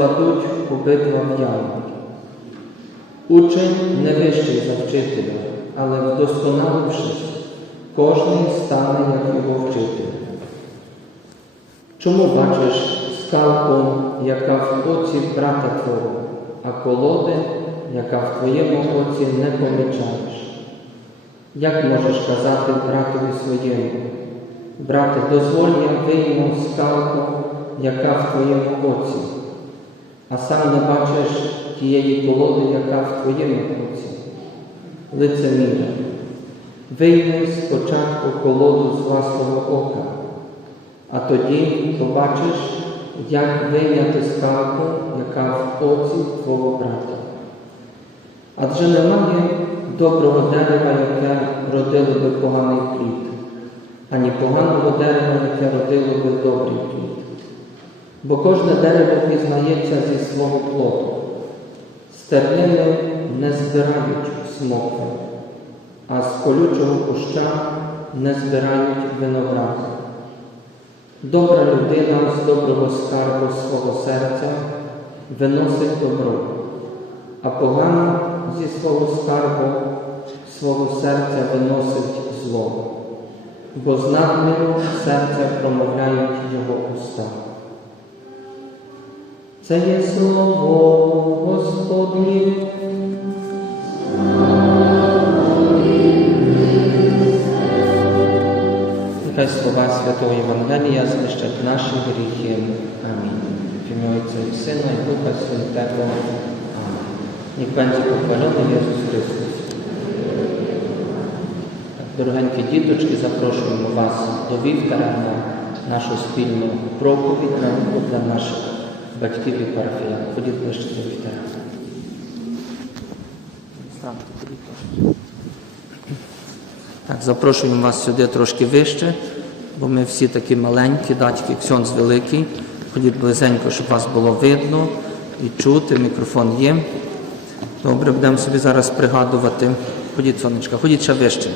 Впадуть обидва в яму? Учень не вищий за вчителя, але вдосконалившись, кожний стане як його вчитель. Чому бачиш скалку, яка в оці брата твого, а колоди, яка в твоєму оці не помічаєш? Як можеш казати братові своєму? Брате, дозволь я вийму скалку, яка в твоєму оці, а сам не бачиш тієї колоди, яка в твоєму оці. Лицеміре, вийми спочатку колоду з власного ока, а тоді побачиш, як вийняти скалку, яка в оці твого брата. Адже немає доброго дерева, яке родило би поганий плід, ані поганого дерева, яке родило би добрий плід. Бо кожне дерево пізнається зі свого плоду. Стерлини не збирають смокви, а з колючого куща не збирають винограду. Добра людина з доброго скарбу свого серця виносить добро, а погана зі свого скарбу свого серця виносить зло, бо з надміру серця промовляють його уста. Це є слово Господнє. Нехай слова Святого Євангелія знищать наші гріхи. Амінь. В ім'я і Сина і Духа Святого. Амінь. Ніх będzie похвалений Ісус Христос. Дорогенькі діточки, запрошуємо вас до вівтара на нашу спільну проповідь для наших батьків і парафіян. Ходіть ближче до ближче. Так, запрошуємо вас сюди трошки вище, бо ми всі такі маленькі, датьки, ксьонз великий. Ходіть близенько, щоб вас було видно і чути, мікрофон є. Добре, будемо собі зараз пригадувати. Ходіть, сонечка, ходіть ще вище.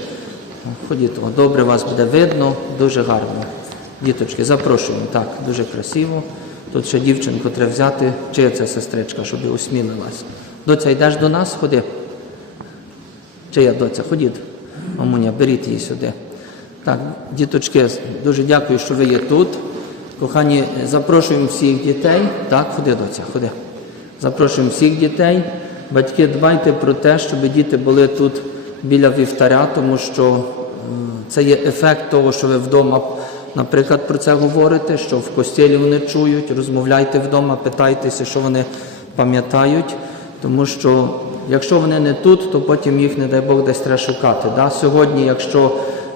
Ходіть, о, добре вас буде видно, дуже гарно. Діточки, запрошуємо. Так, дуже красиво. Тут ще дівчинку треба взяти. Чия це сестричка, щоб усмілилась. Доця, йдеш до нас? Ходи. Чия доця? Ходіть. Мамуня, беріть її сюди. Так, діточки, дуже дякую, що ви є тут. Кохані, запрошуємо всіх дітей. Так, ходи, доця, ходи. Запрошуємо всіх дітей. Батьки, дбайте про те, щоб діти були тут біля вівтаря, тому що це є ефект того, що ви вдома, наприклад, про це говорите, що в костілі вони чують, розмовляйте вдома, питайтеся, що вони пам'ятають, тому що якщо вони не тут, то потім їх, не дай Бог, десь треба шукати. Да? Сьогодні, якщо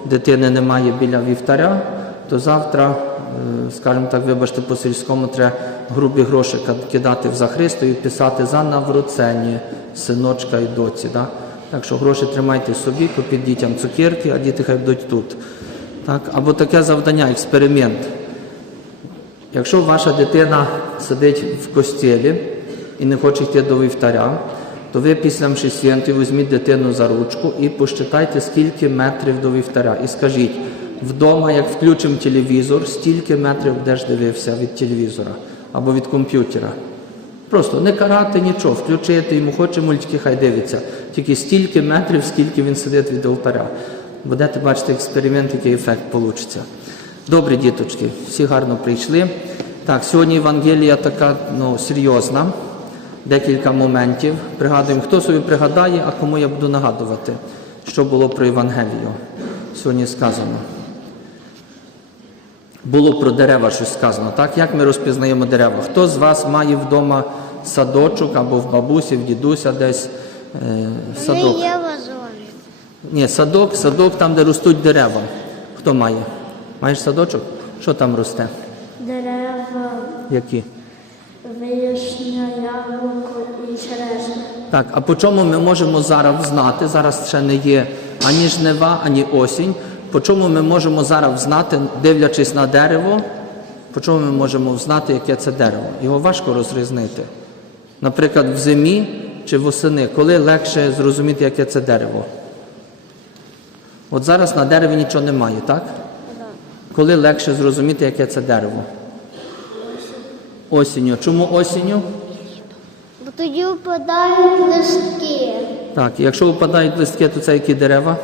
дитини немає біля вівтаря, то завтра, е, скажімо так, вибачте, по сільському треба грубі гроші кидати в захристу і писати за навроцені синочка і доці. Да? Так що гроші тримайте собі, купіть дітям цукерки, а діти хай будуть тут. Так? Або таке завдання, експеримент. Якщо ваша дитина сидить в костілі і не хоче йти до вівтаря, то ви після мші святої візьміть дитину за ручку і посчитайте, скільки метрів до вівтаря. І скажіть, вдома, як включимо телевізор, стільки метрів будеш дивився від телевізора або від комп'ютера. Просто не карати нічого, включити йому хоче мультики, хай дивиться. Тільки стільки метрів, скільки він сидить від алтаря. Будете бачити експеримент, який ефект вийде. Добре, діточки, всі гарно прийшли. Так, сьогодні Євангелія така ну, серйозна. Декілька моментів. Пригадуємо, хто собі пригадає, а кому я буду нагадувати, що було про Євангелію. Сьогодні сказано. Було про дерева щось сказано, так? Як ми розпізнаємо дерева? Хто з вас має вдома садочок або в бабусі, в дідуся десь е, садок? Є. Ні, садок, садок там, де ростуть дерева. Хто має? Маєш садочок? Що там росте? Дерева Які? вишня, яблуко і черешня. Так, а по чому ми можемо зараз знати? Зараз ще не є ані жнива, ані осінь. По чому ми можемо зараз знати, дивлячись на дерево, по чому ми можемо знати, яке це дерево? Його важко розрізнити. Наприклад, в зимі чи восени, коли легше зрозуміти, яке це дерево? От зараз на дереві нічого немає, так? Коли легше зрозуміти, яке це дерево? Осінню. Чому осінню? Бо тоді впадають листки. Так, якщо випадають листки, то це які дерева?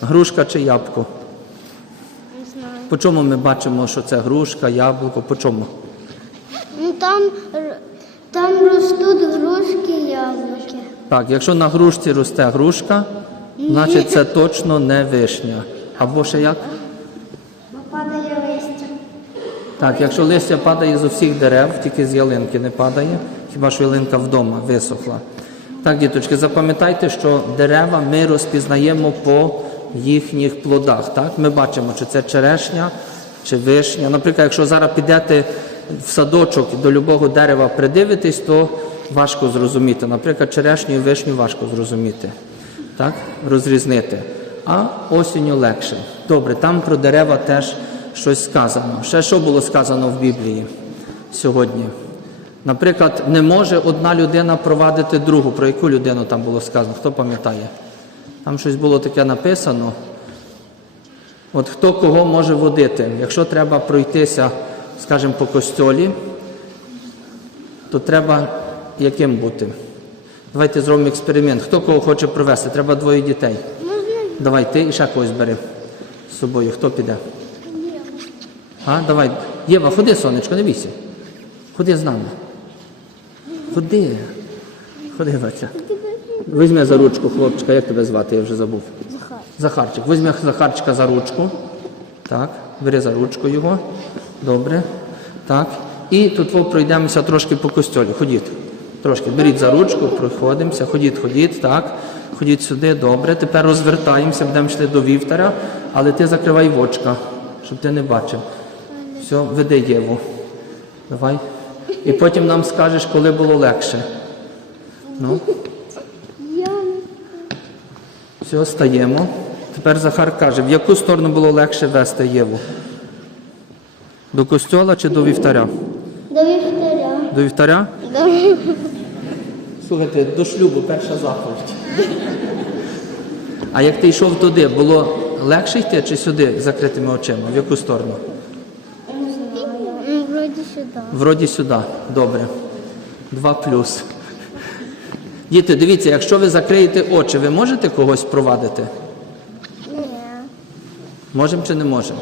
Грушка чи яблуко? Не знаю. По чому ми бачимо, що це грушка, яблуко? По чому? Ну там, там ростуть грушки і яблуки. Так, якщо на грушці росте грушка, значить це точно не вишня. Або ще як? Бо падає листя. Так, якщо листя падає з усіх дерев, тільки з ялинки не падає, хіба що ялинка вдома висохла. Так, діточки, запам'ятайте, що дерева ми розпізнаємо по їхніх плодах. Так? Ми бачимо, чи це черешня, чи вишня. Наприклад, якщо зараз підете в садочок до любого дерева придивитесь, то важко зрозуміти. Наприклад, черешню і вишню важко зрозуміти. Так? Розрізнити. А осінню легше. Добре, там про дерева теж щось сказано. Ще що було сказано в Біблії сьогодні? Наприклад, не може одна людина провадити другу. Про яку людину там було сказано? Хто пам'ятає? Там щось було таке написано. От хто кого може водити? Якщо треба пройтися, скажімо, по костьолі, то треба яким бути? Давайте зробимо експеримент. Хто кого хоче провести? Треба двоє дітей. Давай ти і ще когось бери з собою. Хто піде? А, давай. Єва, ходи, сонечко, не бійся. Ходи з нами. Ходи. Ходи, Вася. Візьми за ручку хлопчика, як тебе звати, я вже забув. Захар. Захарчик. Візьми Захарчика за ручку. Так, бери за ручку його. Добре. Так. І тут пройдемося трошки по костьолі. Ходіть. Трошки. Беріть за ручку, проходимося. Ходіть, ходіть, так. Ходіть сюди, добре. Тепер розвертаємося, будемо йшли до вівтаря, але ти закривай вочка, щоб ти не бачив. Все, веди Єву. Давай. І потім нам скажеш, коли було легше. Ну. Все, стаємо. Тепер Захар каже, в яку сторону було легше вести Єву? До костьола чи до вівтаря? до вівтаря. До вівтаря? До... Слухайте, до шлюбу перша заповідь. А як ти йшов туди, було легше йти чи сюди з закритими очима? В яку сторону? Ну, вроді сюди. Вроді сюди. Добре. Два плюс. Діти, дивіться, якщо ви закриєте очі, ви можете когось провадити? Ні. Можемо чи не можемо?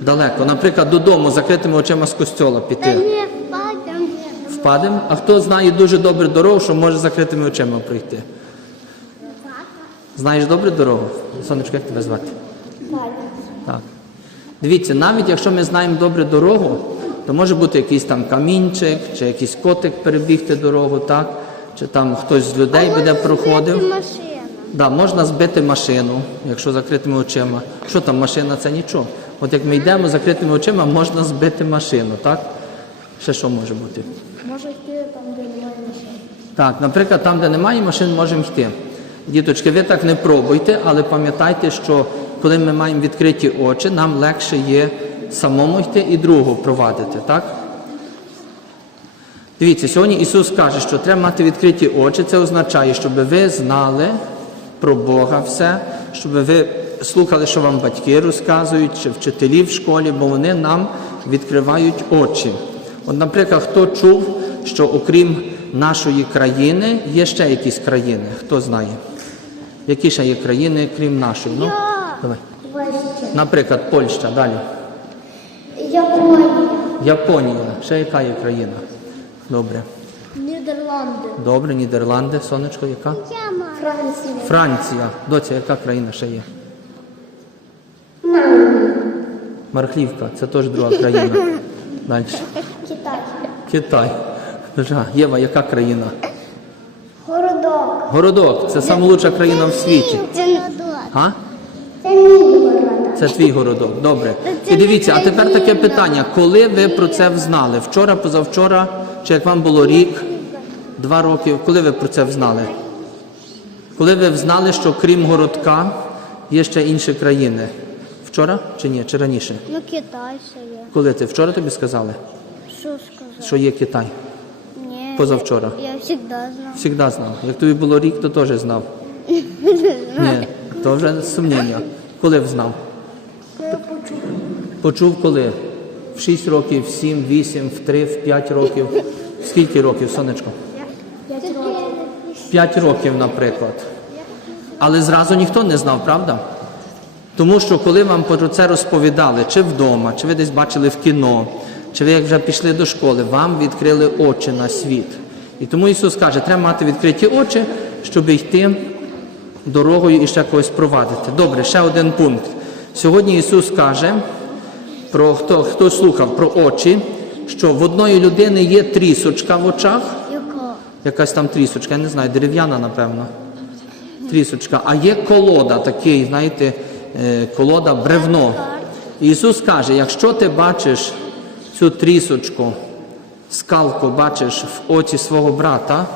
Далеко. Наприклад, додому закритими очима з костьола Та піти. Впадемо. А хто знає дуже добре дорогу, що може закритими очима пройти? Знаєш добре дорогу? Сонечко, як тебе звати? Так. Дивіться, навіть якщо ми знаємо добре дорогу, то може бути якийсь там камінчик, чи якийсь котик перебігти дорогу, так? Чи там хтось з людей буде проходив. Да, можна збити машину, якщо закритими очима. Що там машина, це нічого. От як ми йдемо закритими очима, можна збити машину, так? Ще що може бути? Може йти там, де немає машини. Так, наприклад, там, де немає машин, можемо йти. Діточки, ви так не пробуйте, але пам'ятайте, що коли ми маємо відкриті очі, нам легше є самому йти і другу провадити, так? Дивіться, сьогодні Ісус каже, що треба мати відкриті очі. Це означає, щоб ви знали про Бога все, щоб ви слухали, що вам батьки розказують, чи вчителі в школі, бо вони нам відкривають очі. От, наприклад, хто чув, що окрім нашої країни є ще якісь країни? Хто знає? Які ще є країни, крім нашої? Ну, давай. Наприклад, Польща, далі. Японія. Японія. Ще яка є країна? Добре. Нідерланди. Добре, Нідерланди, сонечко, яка? Франція. Франція. Доця, яка країна ще є? Мархлівка, це теж друга країна. Далі. Китай. Китай. Єва, яка країна? Городок. Городок, це найкраща країна в світі. Це городок. А? Це мій городок. Це твій городок. Добре. І дивіться, а тепер таке питання: коли ви про це взнали? Вчора, позавчора чи як вам було рік, два роки, коли ви про це взнали? Коли ви взнали, що крім городка є ще інші країни? Вчора чи ні? Чи раніше? Ну, Китай ще є. Коли ти вчора тобі сказали, Що сказати? що є Китай? Позавчора. Я завжди знав. Всігда знав. Як тобі було рік, то теж знав. Ні, то вже сумніння. Коли взнав? Почув коли? В 6 років, в 7, 8, в 3, в 5 років. Скільки років, сонечко? П'ять років. 5 років, наприклад. Але зразу ніхто не знав, правда? Тому що коли вам про це розповідали, чи вдома, чи ви десь бачили в кіно, чи ви як вже пішли до школи, вам відкрили очі на світ. І тому Ісус каже, треба мати відкриті очі, щоб йти дорогою і ще когось провадити. Добре, ще один пункт. Сьогодні Ісус каже, про хто, хто слухав про очі, що в одної людини є трісочка в очах, якась там трісочка, я не знаю, дерев'яна, напевно. Трісочка. А є колода, такий, знаєте, е, колода бревно. І Ісус каже, якщо ти бачиш цю трісочку, скалку бачиш в оці свого брата,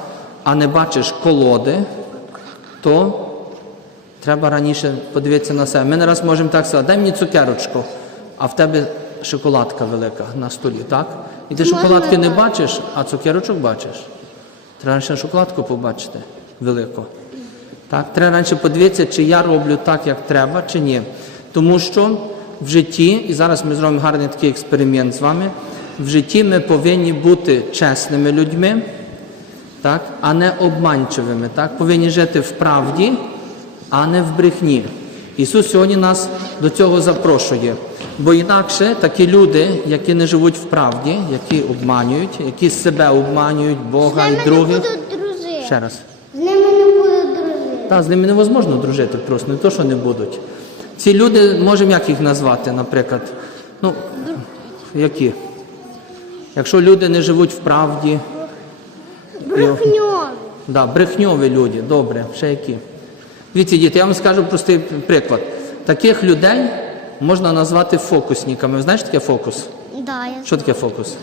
а не бачиш колоди, то треба раніше подивитися на себе. Ми не раз можемо так сказати, дай мені цукерочку, а в тебе шоколадка велика на столі, так? І ти шоколадки не бачиш, а цукерочок бачиш. Треба ще шоколадку побачити велику. Так, треба раніше подивитися, чи я роблю так, як треба, чи ні. Тому що в житті, і зараз ми зробимо гарний такий експеримент з вами, в житті ми повинні бути чесними людьми, так, а не обманчивими. Так? Повинні жити в правді, а не в брехні. Ісус сьогодні нас до цього запрошує. Бо інакше такі люди, які не живуть в правді, які обманюють, які себе обманюють, Бога і других. Ще раз. З ними не будуть дружити. Та, з ними невозможно дружити просто, не то, що не будуть. Ці люди, можемо як їх назвати, наприклад. Ну, які? Якщо люди не живуть в правді, Брехньові. да, брехньові люди, добре, ще які. Дивіться, діти, я вам скажу простий приклад. Таких людей можна назвати фокусниками. Ви знаєте, що таке фокус? Да, я Що таке фокус?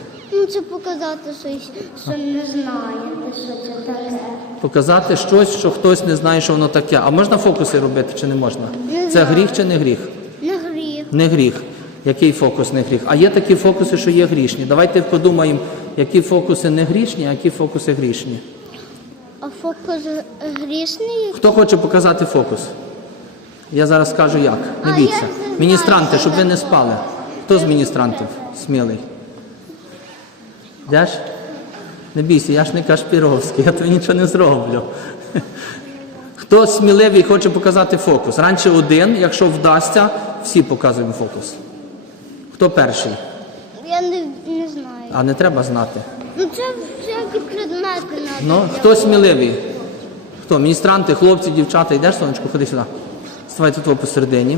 Це показати щось, що не знаєте, що це таке. Показати щось, що хтось не знає, що воно таке. А можна фокуси робити чи не можна? Не Це гріх чи не гріх? Не гріх. Не гріх. Який фокус не гріх? А є такі фокуси, що є грішні. Давайте подумаємо, які фокуси не грішні, а які фокуси грішні. А фокус грішний? Хто хоче показати фокус? Я зараз скажу як. Не бійтеся. Міністранти, щоб ви не спали. Хто з міністрантів? Смілий. Йдеш? Не бійся, я ж не Кашпіровський, я тобі нічого не зроблю. Хто сміливий хоче показати фокус? Раніше один, якщо вдасться, всі показуємо фокус. Хто перший? Я не, не знаю. А не треба знати. Ну це всякі предмети треба. Ну, хто сміливий? Хто? Міністранти, хлопці, дівчата, йдеш, сонечко, ходи сюди. Ставай тут посередині.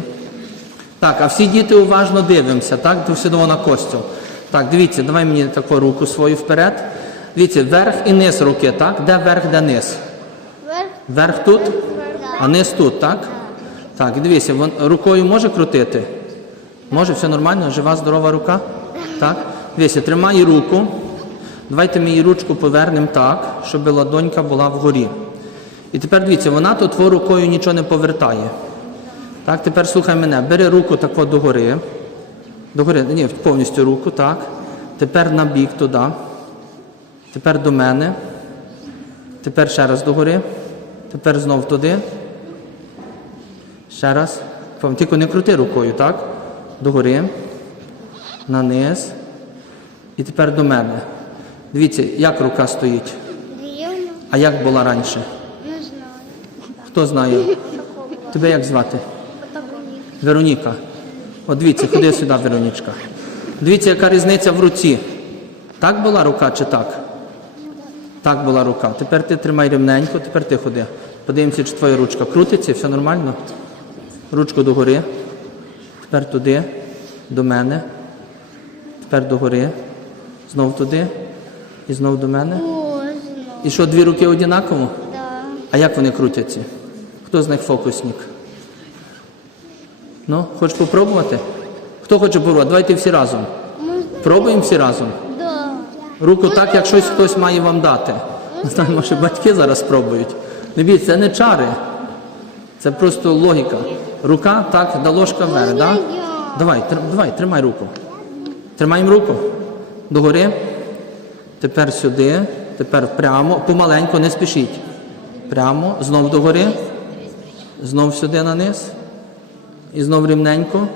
Так, а всі діти уважно дивимося, так? То все на Костю. Так, дивіться, давай мені таку руку свою вперед. Дивіться, верх і низ руки, так? Де верх, де низ? Верх Верх тут, а низ тут, так? Так, дивіться, вон, рукою може крутити? Може, все нормально? Жива, здорова рука? Так? Дивіться, тримай руку. Давайте ми її ручку повернемо так, щоб ладонька була вгорі. І тепер дивіться, вона тут твою рукою нічого не повертає. Так, тепер слухай мене. Бери руку тако догори. Догори, ні, повністю руку, так. Тепер на бік туди. Тепер до мене. Тепер ще раз догори. Тепер знов туди. Ще раз. Тільки не крути рукою, так? Догори. На низ. І тепер до мене. Дивіться, як рука стоїть. А як була раніше? Не знаю. Хто знає? Тебе як звати? Вероніка. От дивіться, ходи сюди, Веронічка. Дивіться, яка різниця в руці. Так була рука чи так? Так була рука. Тепер ти тримай рівненько, тепер ти ходи. Подивимося, чи твоя ручка крутиться, все нормально? Ручку догори. Тепер туди, до мене. Тепер догори. Знов туди. І знов до мене. І що, дві руки однаково? А як вони крутяться? Хто з них фокусник? Ну, хочеш попробувати? Хто хоче попробувати? Давайте всі разом. Пробуємо всі разом. Руку так, як щось хтось має вам дати. Не знаю, може батьки зараз спробують. Не бійте, це не чари. Це просто логіка. Рука так, да ложка вверх, да? Давай, давай, тримай руку. Тримаємо руку. Догори. Тепер сюди. Тепер прямо. Помаленьку, не спішіть. Прямо. Знов догори. Знов сюди на низ. І знов рівненько.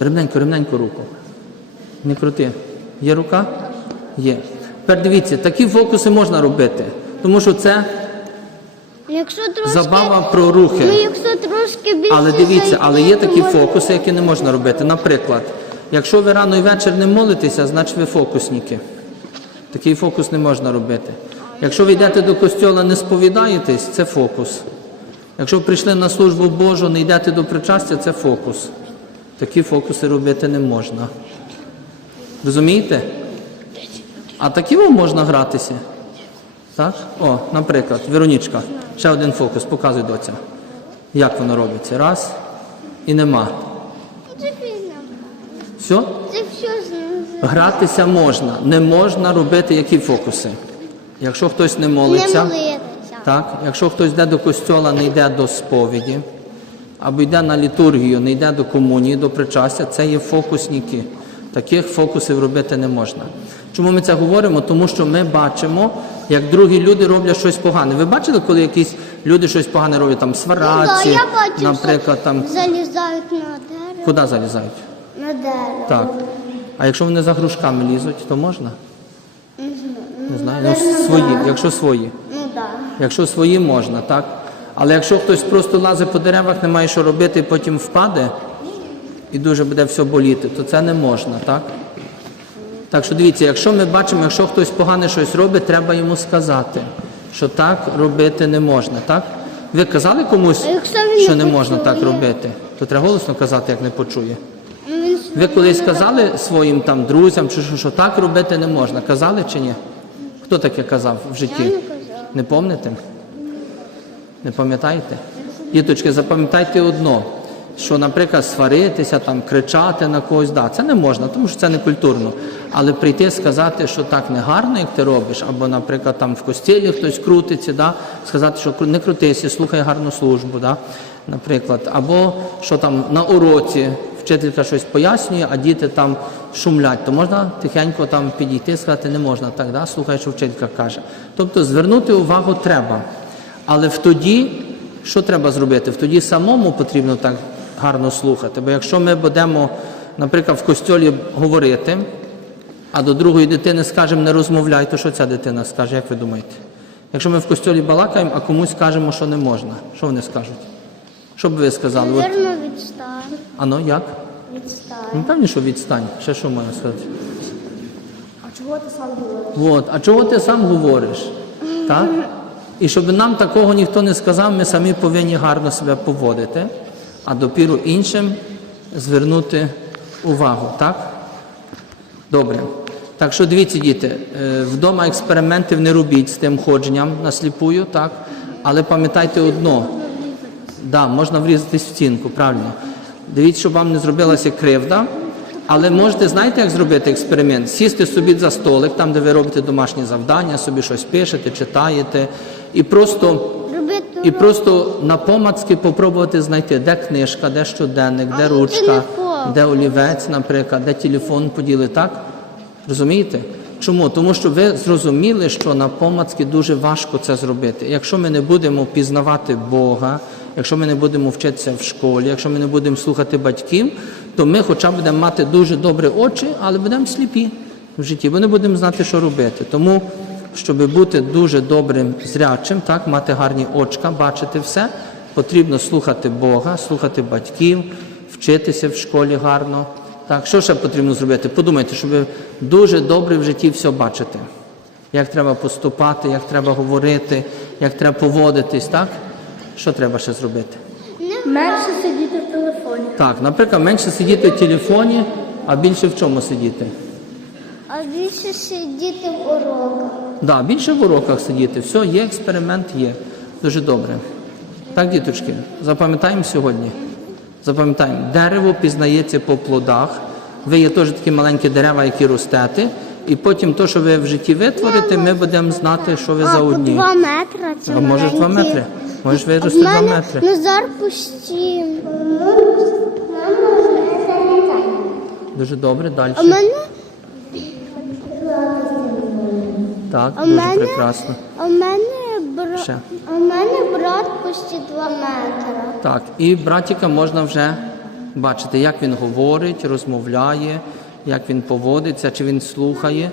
Рівненько, рівненько руку. Не крути. Є рука? Є. Тепер дивіться, такі фокуси можна робити. Тому що це Якщо трошки, забава про рухи. Ну, якщо трошки більше Але дивіться, але є такі фокуси, які не можна робити. Наприклад, якщо ви рано і вечір не молитеся, значить ви фокусники. Такий фокус не можна робити. Якщо ви йдете до костьола, не сповідаєтесь, це фокус. Якщо прийшли на службу Божу, не йдете до причастя, це фокус. Такі фокуси робити не можна. Розумієте? А такі вам можна гратися. Так? О, наприклад, Веронічка, ще один фокус, показуй доця. Як воно робиться? Раз і нема. Все? Гратися можна. Не можна робити які фокуси. Якщо хтось не молиться. Так, якщо хтось йде до костьола, не йде до сповіді, або йде на літургію, не йде до комунії, до причастя, це є фокусники. Таких фокусів робити не можна. Чому ми це говоримо? Тому що ми бачимо, як другі люди роблять щось погане. Ви бачили, коли якісь люди щось погане роблять, там Ну, да, наприклад, там залізають на дерево. куди залізають? На дерево. Так. А якщо вони за грушками лізуть, то можна? Не знаю. Ну, свої, якщо свої. Якщо свої можна, так? Але якщо хтось просто лазить по деревах, не має що робити, і потім впаде і дуже буде все боліти, то це не можна, так? Так що дивіться, якщо ми бачимо, якщо хтось погане щось робить, треба йому сказати, що так робити не можна, так? Ви казали комусь, що не не можна так робити, то треба голосно казати, як не почує. Ну, Ви колись казали своїм там друзям, чи що, що так робити не можна? Казали чи ні? Хто таке казав в житті? Не казала. Не пам'ятаєте? Діточки, запам'ятайте одно, що, наприклад, сваритися, там, кричати на когось, да, це не можна, тому що це не культурно. Але прийти сказати, що так не гарно, як ти робиш, або, наприклад, там в костілі хтось крутиться, да, сказати, що не крутися, слухай гарну службу, да, наприклад, або що там на уроці вчителька щось пояснює, а діти там шумлять, то можна тихенько там підійти, сказати, не можна так, да, слухай, що вчителька каже. Тобто звернути увагу треба. Але в тоді, що треба зробити? В тоді самому потрібно так гарно слухати. Бо якщо ми будемо, наприклад, в костьолі говорити, а до другої дитини скажемо не розмовляй, то що ця дитина скаже, як ви думаєте? Якщо ми в костьолі балакаємо, а комусь скажемо, що не можна, що вони скажуть? Що б ви сказали? От, Вірно відстань. а ну як? Ну, певні, що відстань. Ще що можна сказати? А чого ти сам говориш? От. А чого ти сам говориш? Так? І щоб нам такого ніхто не сказав, ми самі повинні гарно себе поводити, а допіру іншим звернути увагу. Так? Добре. Так що дивіться, діти, е, вдома експериментів не робіть з тим ходженням насліпую, так? Але пам'ятайте одно. Да, можна врізатись в стінку, правильно. Дивіться, щоб вам не зробилася кривда. Але можете, знаєте, як зробити експеримент? Сісти собі за столик, там, де ви робите домашні завдання, собі щось пишете, читаєте, і просто, і просто на помацки попробувати знайти, де книжка, де щоденник, де ручка, де олівець, наприклад, де телефон поділи, так? Розумієте? Чому? Тому що ви зрозуміли, що на помацки дуже важко це зробити. Якщо ми не будемо пізнавати Бога, якщо ми не будемо вчитися в школі, якщо ми не будемо слухати батьків, то ми хоча б будемо мати дуже добрі очі, але будемо сліпі в житті, бо не будемо знати, що робити. Тому, щоб бути дуже добрим зрячим, так, мати гарні очка, бачити все, потрібно слухати Бога, слухати батьків, вчитися в школі гарно. Так, що ще потрібно зробити? Подумайте, щоб дуже добре в житті все бачити. Як треба поступати, як треба говорити, як треба поводитись, так? Що треба ще зробити? Менше сидіти в телефоні. Так, наприклад, менше сидіти в телефоні, а більше в чому сидіти? А більше сидіти в уроках. Да, більше в уроках сидіти. Все, є експеримент, є. Дуже добре. Так, діточки, запам'ятаємо сьогодні. Запам'ятаємо, дерево пізнається по плодах. Ви є теж такі маленькі дерева, які ростете, і потім то, що ви в житті витворите, ми будемо знати, що ви за одні. два метри. А може два метри? Можеш вирости два метри. Назар почти. Дуже добре, далі. У мене, Так, а дуже мене, прекрасно. а мене. Ще. в мене брат почти два метри. Так, і братіка можна вже бачити, як він говорить, розмовляє, як він поводиться, чи він слухає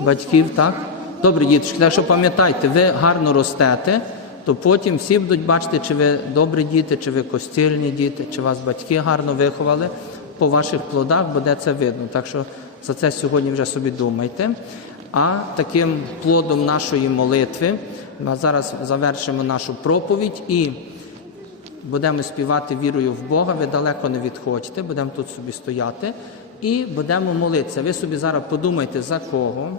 батьків, так? Добре, діточки, так що пам'ятайте, ви гарно ростете, то потім всі будуть бачити, чи ви добрі діти, чи ви костільні діти, чи вас батьки гарно виховали. По ваших плодах буде це видно. Так що за це сьогодні вже собі думайте. А таким плодом нашої молитви ми зараз завершимо нашу проповідь і будемо співати вірою в Бога, ви далеко не відходьте, будемо тут собі стояти і будемо молитися. Ви собі зараз подумайте, за кого,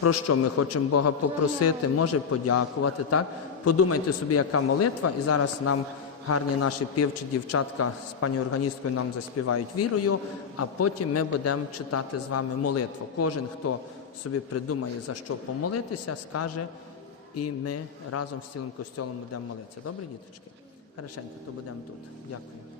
про що ми хочемо Бога попросити, може подякувати. так? Подумайте собі, яка молитва, і зараз нам гарні наші півчі дівчатка з пані органісткою нам заспівають вірою, а потім ми будемо читати з вами молитву. Кожен, хто собі придумає, за що помолитися, скаже, і ми разом з цілим костьолом будемо молитися. Добре, діточки? Хорошенько, то будемо тут. Дякую.